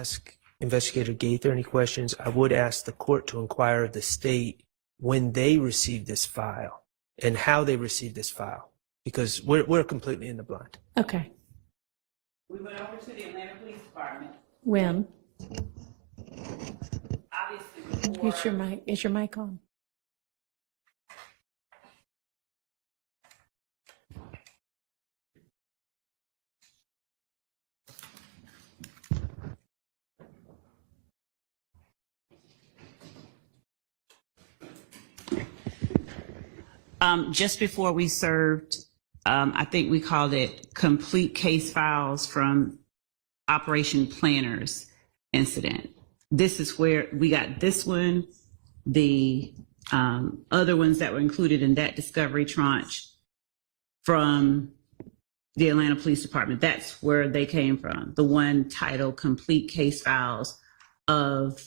ask Investigator Gaither any questions, I would ask the court to inquire of the state when they received this file and how they received this file, because we're completely in the blind. Okay. We went over to the Atlanta Police Department. When? Obviously before. Is your mic, is your mic on? Just before we served, I think we called it complete case files from Operation Planners incident. This is where we got this one, the other ones that were included in that discovery tranche from the Atlanta Police Department. That's where they came from. The one titled Complete Case Files of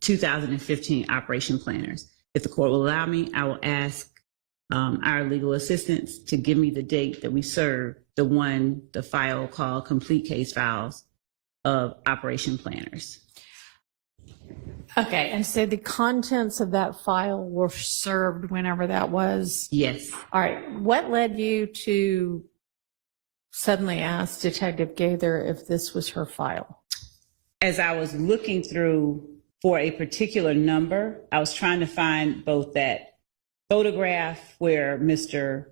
2015 Operation Planners. If the court will allow me, I will ask our legal assistants to give me the date that we served the file called Complete Case Files of Operation Planners. Okay, and so the contents of that file were served whenever that was? Yes. All right, what led you to suddenly ask Detective Gaither if this was her file? As I was looking through for a particular number, I was trying to find both that photograph where Mr.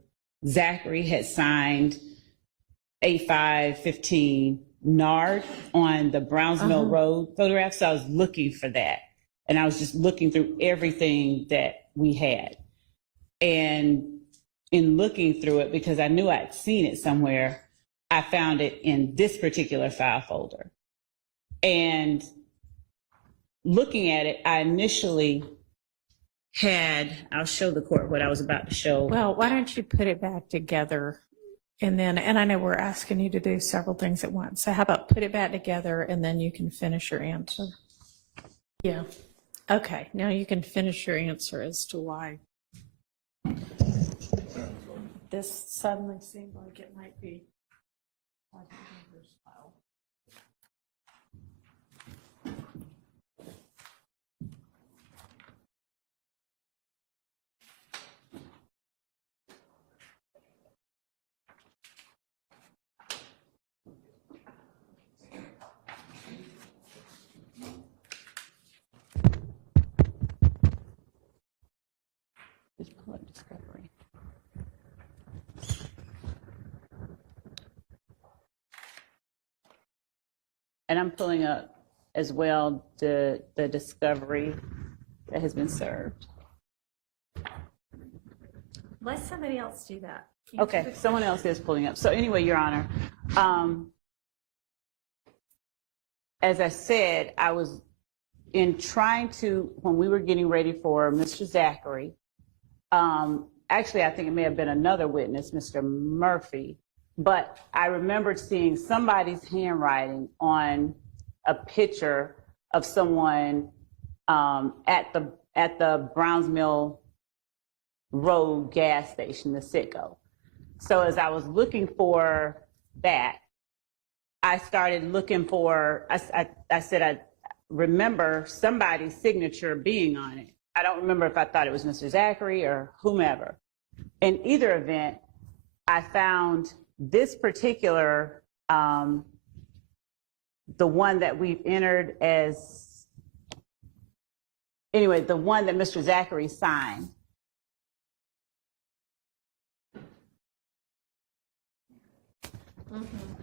Zachary had signed 8515 NARD on the Browns Mill Road photograph. So I was looking for that. And I was just looking through everything that we had. And in looking through it, because I knew I'd seen it somewhere, I found it in this particular file folder. And looking at it, I initially had, I'll show the court what I was about to show. Well, why don't you put it back together and then, and I know we're asking you to do several things at once. So how about put it back together and then you can finish your answer. Yeah. Okay. Now you can finish your answer as to why this suddenly seemed like it might be like another file. Just pull up discovery. And I'm pulling up as well the discovery that has been served. Let somebody else do that. Okay, someone else is pulling up. So anyway, Your Honor, as I said, I was in trying to, when we were getting ready for Mr. Zachary, actually, I think it may have been another witness, Mr. Murphy, but I remembered seeing somebody's handwriting on a picture of someone at the Browns Mill Road gas station, the Citgo. So as I was looking for that, I started looking for, I said, I remember somebody's signature being on it. I don't remember if I thought it was Mr. Zachary or whomever. In either event, I found this particular, the one that we've entered as, anyway, the one that Mr. Zachary signed.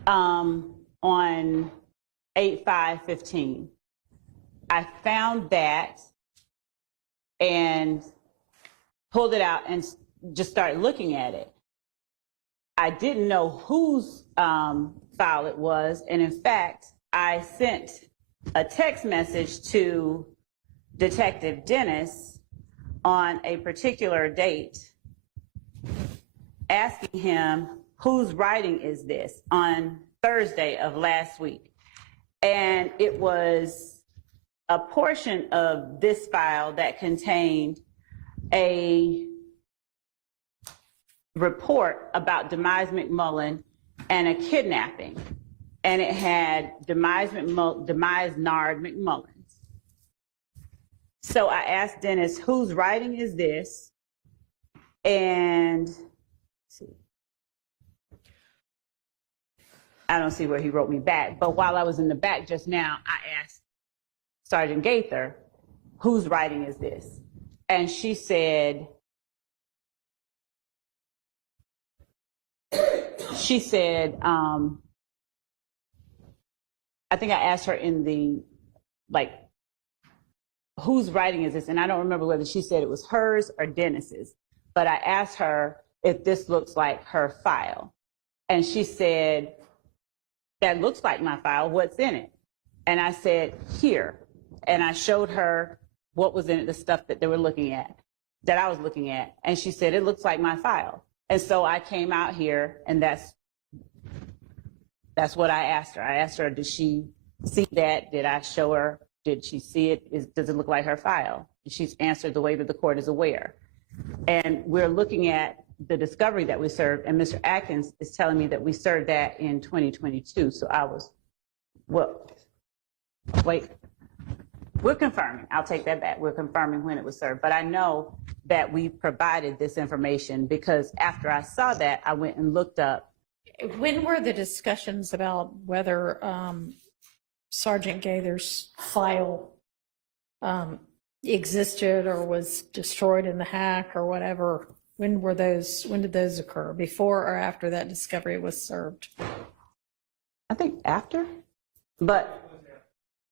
On 8/5/15. I found that and pulled it out and just started looking at it. I didn't know whose file it was, and in fact, I sent a text message to Detective Dennis on a particular date asking him, whose writing is this, on Thursday of last week. And it was a portion of this file that contained a report about Demise McMullen and a kidnapping. and it had demise Nard McMullins. So I asked Dennis, whose writing is this? And let's see, I don't see where he wrote me back, but while I was in the back just now, I asked Sergeant Gaither, whose writing is this? And she said, I think I asked her in the, like, whose writing is this? And I don't remember whether she said it was hers or Dennis's, but I asked her if this looks like her file. And she said, that looks like my file, what's in it? And I said, here. And I showed her what was in it, the stuff that they were looking at, that I was looking at. And she said, it looks like my file. And so I came out here, and that's what I asked her. I asked her, did she see that? Did I show her? Did she see it? Does it look like her file? And she's answered the way that the court is aware. And we're looking at the discovery that we served, and Mr. Atkins is telling me that we served that in 2022. So I was, well, wait, we're confirming. I'll take that back. We're confirming when it was served. But I know that we provided this information because after I saw that, I went and looked up. When were the discussions about whether Sergeant Gaither's file existed or was destroyed in the hack or whatever? When did those occur? Before or after that discovery was served? I think after, but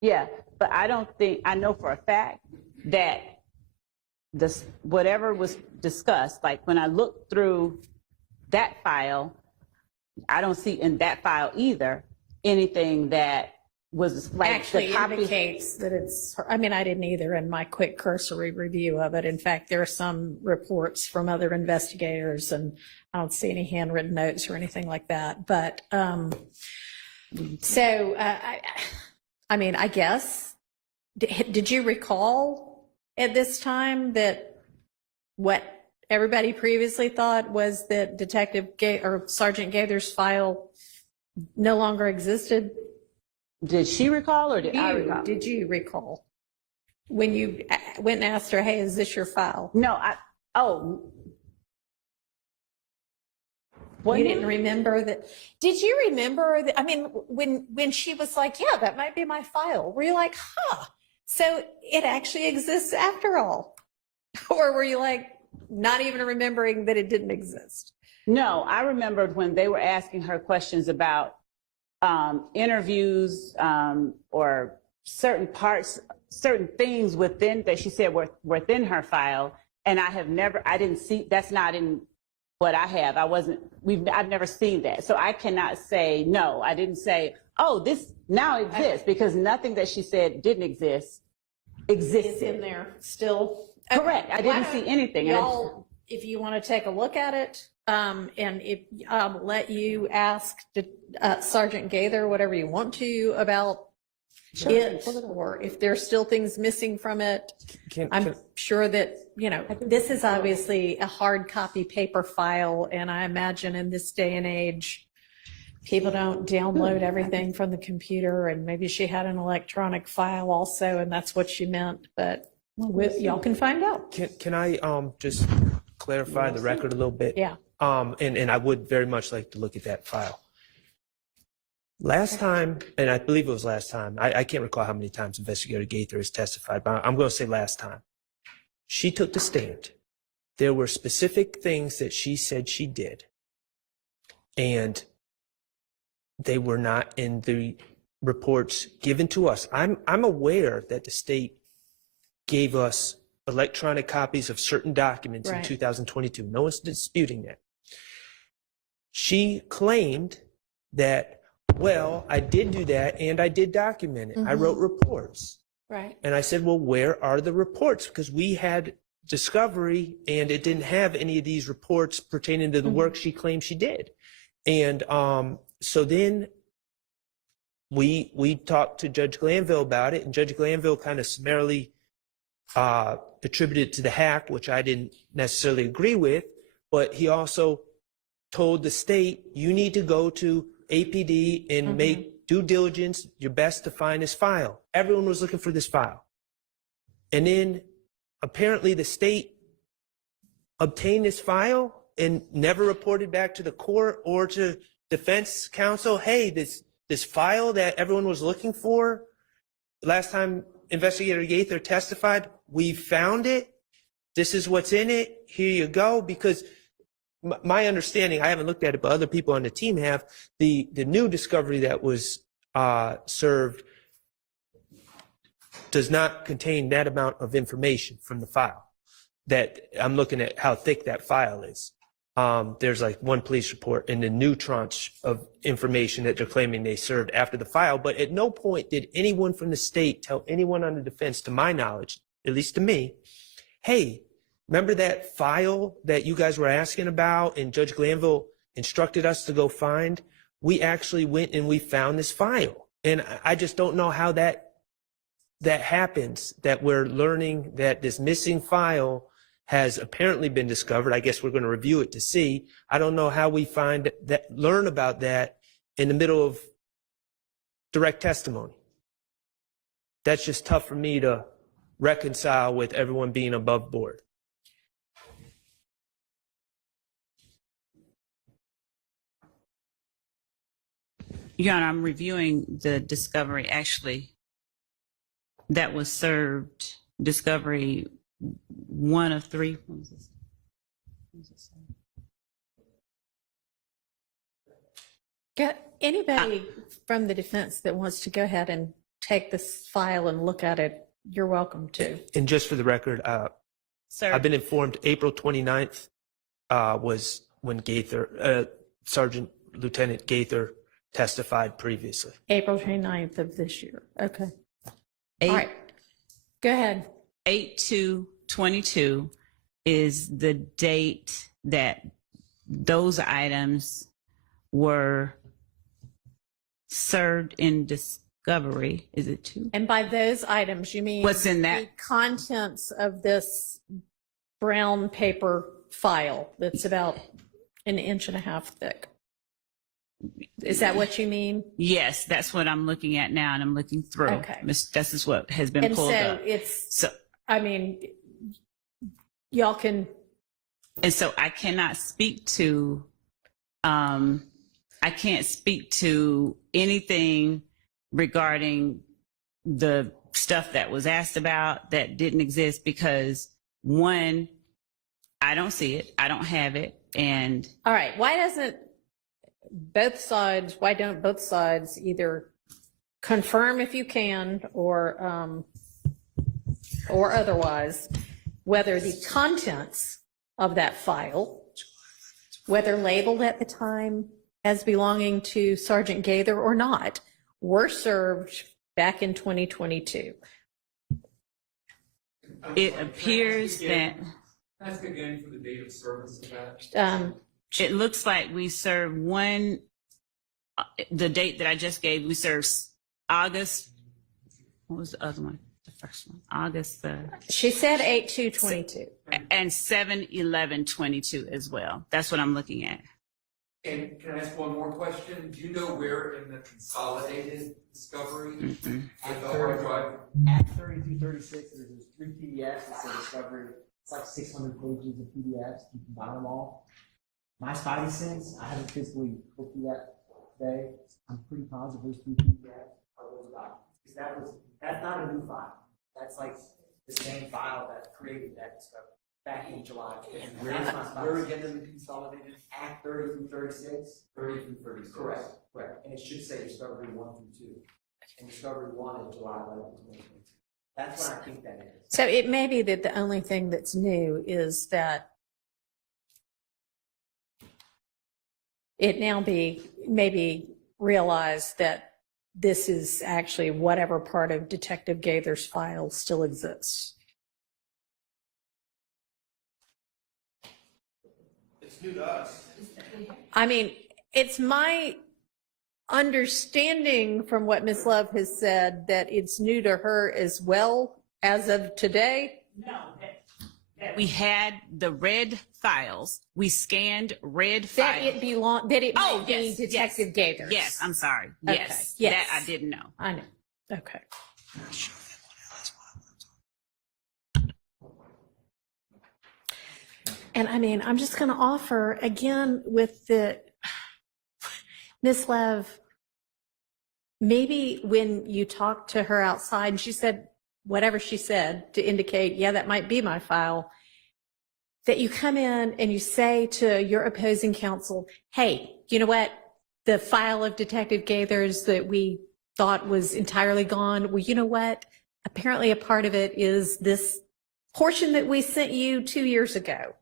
yeah, but I don't think, I know for a fact that this, whatever was discussed, like when I looked through that file, I don't see in that file either anything that was like Actually the copy indicates that it's, I mean, I didn't either in my quick cursory review of it. In fact, there are some reports from other investigators, and I don't see any handwritten notes or anything like that. But so, I mean, I guess, did you recall at this time that what everybody previously thought was that Sergeant Gaither's file no longer existed? Did she recall or did I recall? Did you recall when you went and asked her, hey, is this your file? No, You didn't remember that? Did you remember that? I mean, when she was like, yeah, that might be my file, were you like, huh, so it actually exists after all? Or were you like, not even remembering that it didn't exist? No, I remembered when they were asking her questions about interviews or certain parts, certain things within that she said were within her file. And I didn't see, that's not in what I have. I've never seen that. So I cannot say, no, I didn't say, oh, this now exists, because nothing that she said didn't exist existed. It's in there still. Correct. I didn't see anything. Y'all, if you want to take a look at it, and if I'll let you ask Sergeant Gaither whatever you want to about it, or if there's still things missing from it. I'm sure that, you know, this is obviously a hard copy paper file, and I imagine in this day and age, people don't download everything from the computer, and maybe she had an electronic file also, and that's what she meant, but y'all can find out. Can I just clarify the record a little bit? Yeah. And I would very much like to look at that file. Last time, and I believe it was last time, I can't recall how many times Investigator Gaither has testified, but I'm going to say last time. She took the stand. There were specific things that she said she did, and they were not in the reports given to us. I'm aware that the state gave us electronic copies of certain documents in 2022. No one's disputing that. She claimed that, well, I did do that and I did document it. I wrote reports. Right. And I said, well, where are the reports? Because we had discovery and it didn't have any of these reports pertaining to the work she claimed she did. And so then we talked to Judge Glanville about it, and Judge Glanville kind of summarily attributed it to the hack, which I didn't necessarily agree with, but he also told the state, you need to go to APD and make due diligence, your best to find this file. Everyone was looking for this file. And then apparently the state obtained this file and never reported back to the court or to defense counsel, hey, this file that everyone was looking for, last time Investigator Gaither testified, we found it. This is what's in it. Here you go. Because my understanding, I haven't looked at it, but other people on the team have, the new discovery that was served does not contain that amount of information from the file. That I'm looking at how thick that file is. There's like one police report in the new tranche of information that they're claiming they served after the file, but at no point did anyone from the state tell anyone on the defense, to my knowledge, at least to me, hey, remember that file that you guys were asking about and Judge Glanville instructed us to go find? We actually went and we found this file. And I just don't know how that happens, that we're learning that this missing file has apparently been discovered. I guess we're going to review it to see. I don't know how we learn about that in the middle of direct testimony. That's just tough for me to reconcile with everyone being above board. Your Honor, I'm reviewing the discovery actually that was served, discovery 1 of 3. What was this? Anybody from the defense that wants to go ahead and take this file and look at it, you're welcome to. And just for the record, Sir, I've been informed April 29th was when Gaither, Sergeant Lieutenant Gaither testified previously. April 29th of this year. Okay. Eight- All right. Go ahead. 8/2/22 is the date that those items were served in discovery. Is it 2? And by those items, you mean What's in that? the contents of this brown paper file that's about 1.5 inches thick. Is that what you mean? Yes, that's what I'm looking at now, and I'm looking through. Okay. This is what has been And pulled so up. it's, So, I mean, y'all can, and so I cannot speak to, I can't speak to anything regarding the stuff that was asked about that didn't exist because, one, I don't see it, I don't have it, and all right, why don't both sides either confirm if you can or otherwise whether the contents of that file, whether labeled at the time as belonging to Sergeant Gaither or not, were served back in 2022. it appears that Ask again for the date of service of that. it looks like we served one, the date that I just gave, we served August, what was the other one? The first one, August the, She said 8/2/22. and 7/11/22 as well. That's what I'm looking at. And can I ask one more question? Do you know where in the consolidated discovery? Mm-mm. With the hard drive? At 3236, there's 3 PDFs. It's a discovery. It's like 600 pages of PDFs. You can buy them all. My spidey sense, I haven't physically looked through that today. I'm pretty positive those 3 PDFs are those documents. Because that's not a new file. That's like the same file that created that discovery back in July. And That's my spidey where sense. again in the consolidated? Act 30 through 36. 30 through 36. Correct. And it should say discovery 1 through 2. And discovery 1 is July 11th, 2022. That's what I think that is. So it may be that the only thing that's new is that it now maybe realized that this is actually whatever part of Detective Gaither's file still exists. It's new to us. I mean, it's my understanding from what Ms. Love has said that it's new to her as well as of today. No, that We had the red files. We scanned red That files. it belong, that it Oh, might be yes, Detective Gaither's. Yes, I'm sorry. Okay, Yes, yes. that I didn't know. I know. Okay. And I mean, I'm just going to offer again with the Miss Lev, maybe when you talked to her outside and she said whatever she said to indicate, yeah, that might be my file, that you come in and you say to your opposing counsel, hey, you know what? The file of Detective Gaither's that we thought was entirely gone. Well, you know what? Apparently a part of it is this portion that we sent you 2 years ago.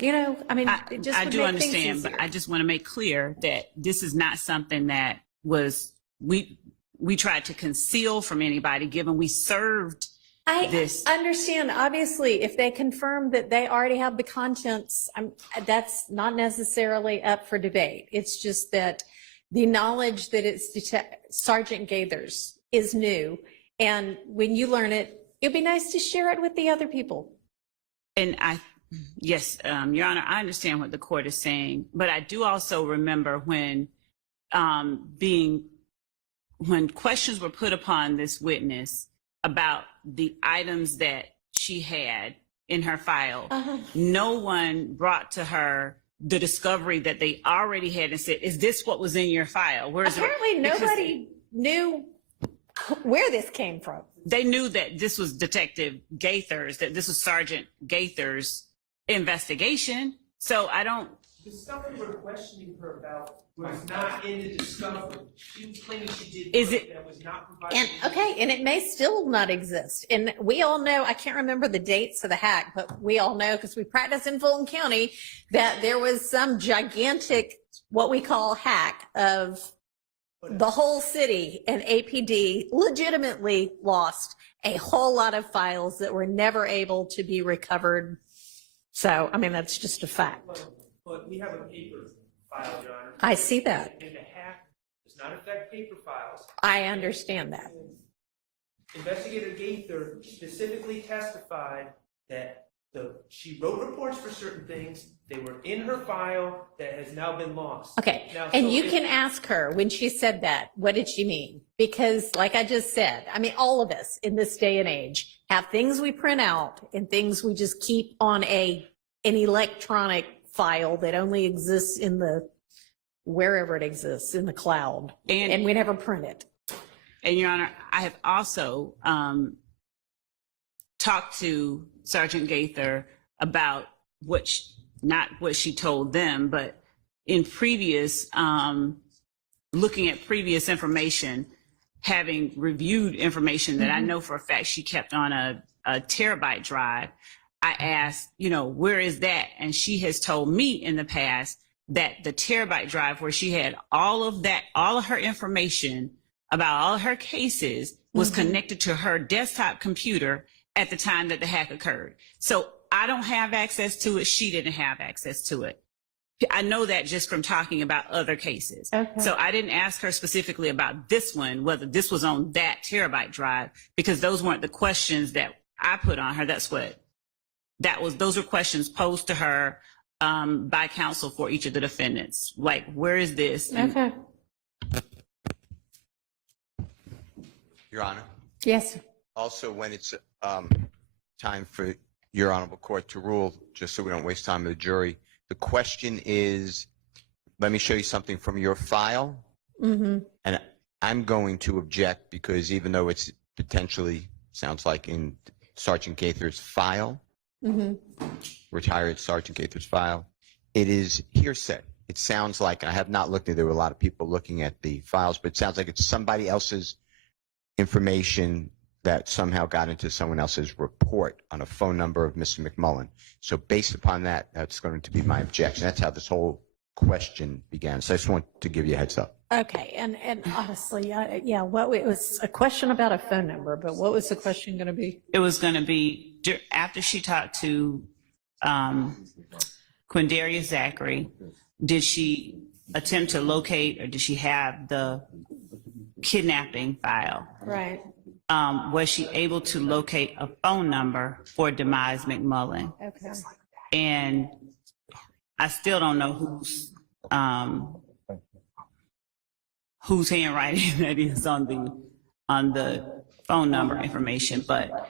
You know, I mean, it just I would do make understand, things but easier. I just want to make clear that this is not something that was we tried to conceal from anybody, given we served I this. understand, obviously, if they confirm that they already have the contents, that's not necessarily up for debate. It's just that the knowledge that it's Sergeant Gaither's is new. And when you learn it, it'd be nice to share it with the other people. And yes, Your Honor, I understand what the court is saying, but I do also remember when when questions were put upon this witness about the items that she had in her file, no one brought to her the discovery that they already had and said, is this what was in your file? Where is Apparently it? Because nobody knew where this came from. they knew that this was Detective Gaither's, that this was Sergeant Gaither's investigation. So I don't. The stuff we were questioning her about was not in the discovery. She was claiming she did Is work it- that was not provided. And okay, and it may still not exist. And we all know, I can't remember the dates of the hack, but we all know because we practice in Fulton County that there was some gigantic, what we call hack of the whole city, and APD legitimately lost a whole lot of files that were never able to be recovered. So, I mean, that's just a fact. But we have a paper file, Your Honor. I see that. And the hack does not affect paper files. I understand that. Investigator Gaither specifically testified that she wrote reports for certain things. They were in her file that has now been lost. Okay, Now, and so you if- can ask her when she said that, what did she mean? Because like I just said, I mean, all of us in this day and age have things we print out and things we just keep on an electronic file that only exists in the, wherever it exists, in the cloud. And we never print it. And Your Honor, I have also talked to Sergeant Gaither about not what she told them, but in previous, looking at previous information, having reviewed information that I know for a fact she kept on a terabyte drive, I asked, where is that? And she has told me in the past that the terabyte drive where she had all of her information about all her cases was connected to her desktop computer at the time that the hack occurred. So I don't have access to it. She didn't have access to it. I know that just from talking about other cases. Okay. So I didn't ask her specifically about this one, whether this was on that terabyte drive, because those weren't the questions that I put on her. Those were questions posed to her by counsel for each of the defendants. Like, where is this? And Okay. Your Honor, Yes. also when it's time for your honorable court to rule, just so we don't waste time with the jury, the question is, let me show you something from your file. Mm-hmm. And I'm going to object because even though it's potentially, sounds like in Sergeant Gaither's file, retired Sergeant Gaither's file, it is hearsay. It sounds like, I have not looked at it, there were a lot of people looking at the files, but it sounds like it's somebody else's information that somehow got into someone else's report on a phone number of Mr. McMullen. So based upon that, that's going to be my objection. That's how this whole question began. So I just want to give you a heads up. Okay, and honestly, it was a question about a phone number, but what was the question going to be? it was going to be after she talked to Quindaria Zachary, did she attempt to locate or did she have the kidnapping file? Right. was she able to locate a phone number for Demise McMullen? Okay. And I still don't know whose handwriting that is on the phone number information, but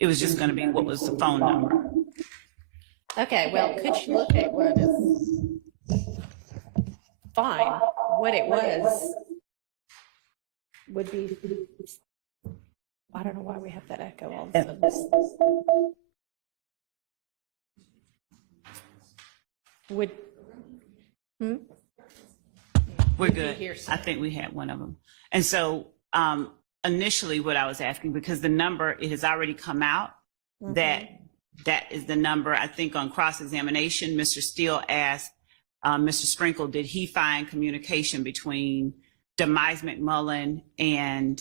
it was just going to be what was the phone number. Okay, well, could you look at what is fine, what it was would be, I don't know why we have that echo all of a sudden. Would, We're good. hear I think we had one of them. And so initially what I was asking, because the number, it has already come out, that is the number. I think on cross-examination, Mr. Steele asked Mr. Sprinkle, did he find communication between Demise McMullen and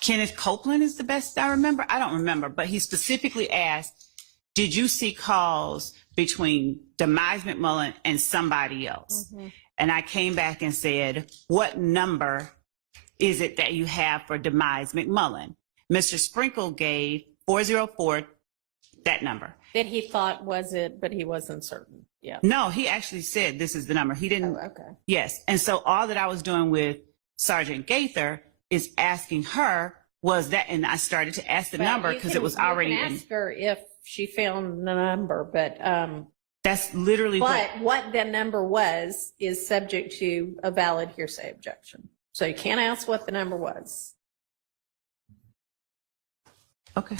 Kenneth Copeland is the best I remember? I don't remember, but he specifically asked, did you see calls between Demise McMullen and somebody else? And I came back and said, what number is it that you have for Demise McMullen? Mr. Sprinkle gave 404, that number. that he thought was it, but he wasn't certain. Yeah. No, he actually said this is the number. He didn't. Oh, okay. Yes. And so all that I was doing with Sergeant Gaither is asking her, was that, and I started to ask the Well, number you because can- it was already you can in. ask her if she found the number, but That's literally what that number was is subject to a valid hearsay objection. So you can't ask what the number was. Okay.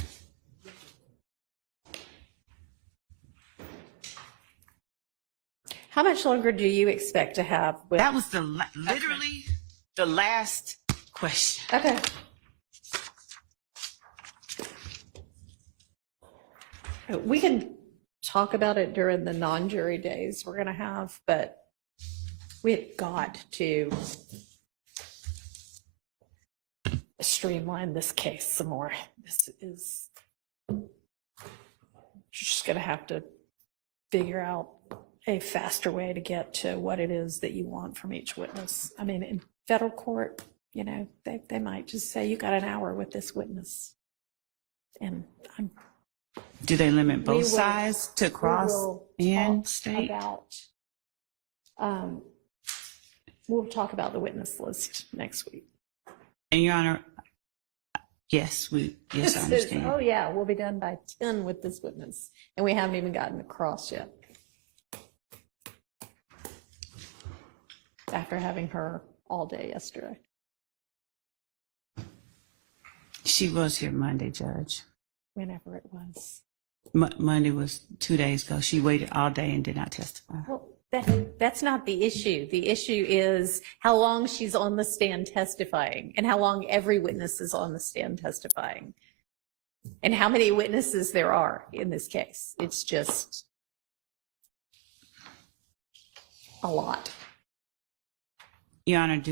How much longer do you expect to have with? That was literally the last question. Okay. We can talk about it during the non-jury days we're going to have, but we've got to streamline this case some more. This is, you're just going to have to figure out a faster way to get to what it is that you want from each witness. I mean, in federal court, you know, they might just say, you got an hour with this witness. And Do they limit we both will- sides to cross will and talk state? We'll talk about the witness list next week. And Your Honor, yes, yes, I understand. Oh, yeah, we'll be done by 10 with this witness, and we haven't even gotten across yet. After having her all day yesterday. She was here Monday, Judge. Whenever it was. Monday was 2 days ago. She waited all day and did not testify. Well, that's not the issue. The issue is how long she's on the stand testifying and how long every witness is on the stand testifying and how many witnesses there are in this case. It's just a lot. Your Honor,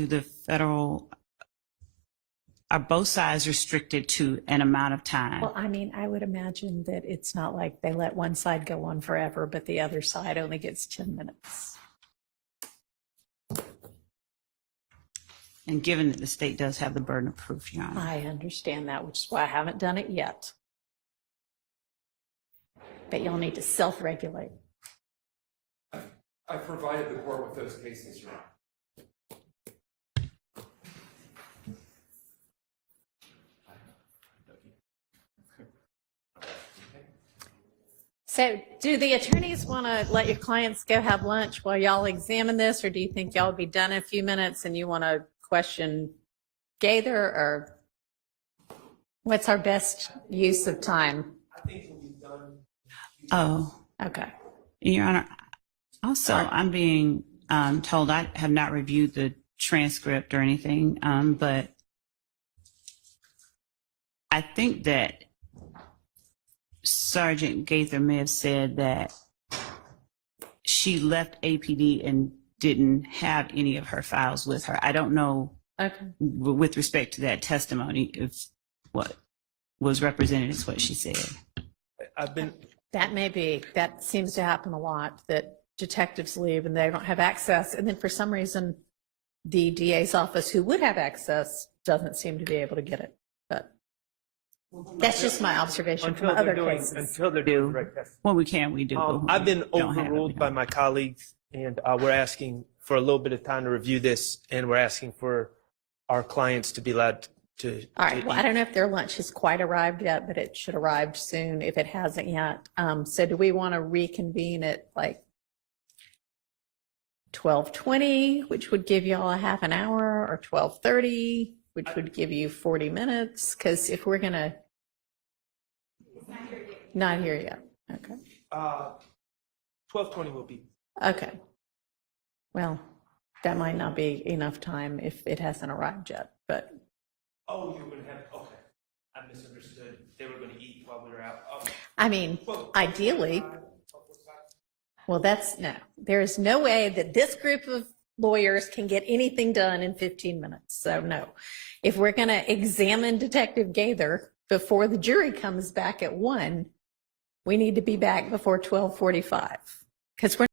are both sides restricted to an amount of time? Well, I mean, I would imagine that it's not like they let one side go on forever, but the other side only gets 10 minutes. And given that the state does have the burden of proof, Your Honor. I understand that, which is why I haven't done it yet. But y'all need to self-regulate. I provided the court with those cases, Your Honor. So do the attorneys want to let your clients go have lunch while y'all examine this, or do you think y'all will be done in a few minutes and you want to question Gaither, or what's our best use of time? I think we'll be done. Oh, Okay. Your Honor, also, I'm being told I have not reviewed the transcript or anything, but I think that Sergeant Gaither may have said that she left APD and didn't have any of her files with her. I don't know, Okay. with respect to that testimony, if what was represented is what she said. That seems to happen a lot, that detectives leave and they don't have access. And then for some reason, the DA's office, who would have access, doesn't seem to be able to get it. But that's just my observation from Until they're other doing, cases. until they're doing direct testing. When we can, we do. but when I've we been don't have it, we overruled by don't. my colleagues, and we're asking for a little bit of time to review this, and we're asking for our clients to be allowed to. All right, to well, eat. I don't know if their lunch has quite arrived yet, but it should arrive soon if it hasn't yet. So do we want to reconvene at like 12:20, which would give you all a half an hour, or 12:30, which would give you 40 minutes? Because if we're going to. Not here yet. Okay. 12:20 will be. Okay. Well, that might not be enough time if it hasn't arrived yet, but Oh, you were going to have, okay. I misunderstood. They were going to eat while we were out. Oh. I mean, ideally, well, no, there is no way that this group of lawyers can get anything done in 15 minutes. So no, if we're going to examine Detective Gaither before the jury comes back at 1, we need to be back before 12:45 because we're